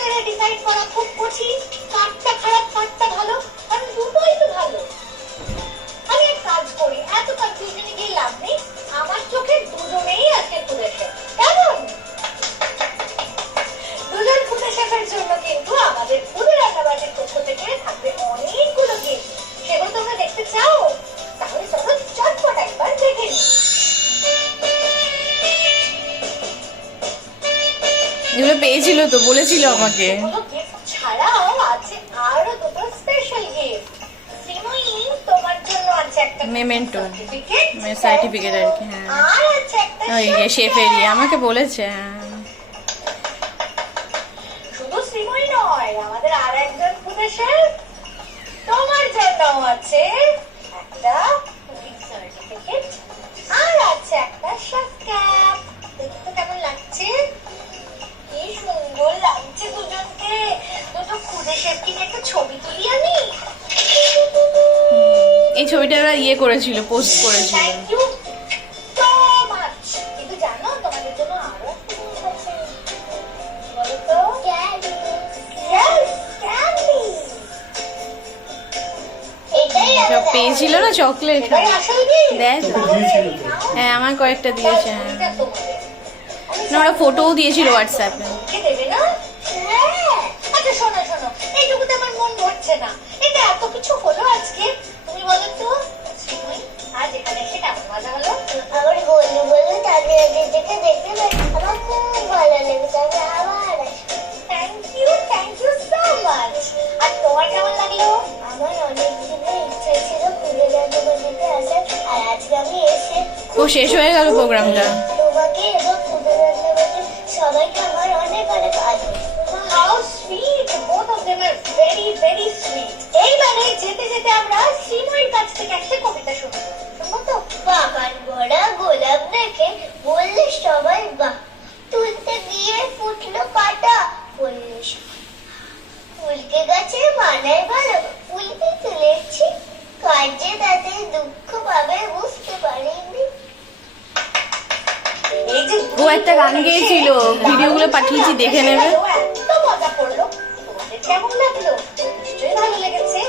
ধরে ডিসাইড করা খুব কঠিন কারটা খারাপ কারটা ভালো, কারণ দুটোই তো ভালো। আমি এক কাজ করি, এত কনফিউশনে গিয়ে লাভ নেই, আমার চোখে দুজনেই আছে খুদে শেফ। কেমন? দুজন খুদে শেফের জন্য কিন্তু আমাদের খুদে রান্নাবাটির পক্ষ থেকে থাকবে অনেকগুলো গিফট। সেগুলো তোমরা দেখতে চাও? তাহলে চলো চটপট একবার দেখে নিই। এগুলো পেয়েছিল তো, বলেছিল আমাকে। গিফট ছাড়াও আছে আরো দুটো স্পেশাল গিফট। শ্রীময়ী, তোমার জন্য আছে একটা মেমেন্টো, সার্টিফিকেট সার্টিফিকেট আর কি। হ্যাঁ, আর আছে একটা ওই শেফের আমাকে বলেছে। শুধু শ্রীময়ী নয়, আমাদের আর একজন খুদে শেফ, তোমার জন্য আছে একটা সার্টিফিকেট আর আছে একটা শেফ ক্যাপ। দেখতে কেমন লাগছে? কি সুন্দর লাগছে দুজনকে। দুটো খুদে শেফকে নিয়ে একটা ছবি তুলি আমি। এই ছবিটা এবার ইয়ে করেছিল, পোস্ট করেছিল। Thank you so much. কিন্তু জানো, তোমাদের জন্য আরো একটা জিনিস আছে। বলো তো? ক্যান্ডি। Yes, candy. এটাই সব পেয়েছিল না চকলেট। এটাই আসল গিফট। দেখ তো। হ্যাঁ, আমার কয়েকটা দিয়েছে। না, ওরা ফটোও দিয়েছিল হোয়াটসঅ্যাপে। দেবে না? হ্যাঁ। আচ্ছা শোনো শোনো, এইটুকুতে আমার মন ভরছে না। এটা এত কিছু হলো আজকে, তুমি বলো তো শ্রীময়ী, আজ এখানে এসে কেমন মজা হলো? আমার বন্ধু বললো তাদের দিদিকে দেখতে আমার খুব ভালো লেগেছে, আমি আবার থ্যাংক ইউ সো মাচ। আর তোমার কেমন লাগলো? আমার অনেক দিনের ইচ্ছা ছিল খুদে রান্নাবাটিতে আসার, আর আজকে আমি এসে ও শেষ হয়ে গেল প্রোগ্রামটা। তোমাকে এবং খুদে রান্নাবাটির সবাইকে আমার অনেক অনেক আদর। How sweet! Both of them are very, very sweet. এইবারে যেতে যেতে আমরা শ্রীময়ীর কাছ থেকে একটা কবিতা শুনবো। শুনবো তো? বাগান ভরা গোলাপ দেখে বললে সবাই বাহ, তুলতে গিয়ে ফুটলো কাটা, বললে ফুলকে গাছে মানায় ভালো, ফুলকে তুলেছি, কাজে তাতে দুঃখ পাবে বুঝতে পারিনি। ও একটা গান গেয়েছিল, ভিডিওগুলো পাঠিয়েছি, দেখে নেবে। এত মজা করলো, তোমাদের কেমন লাগলো? নিশ্চয়ই ভালো লেগেছে।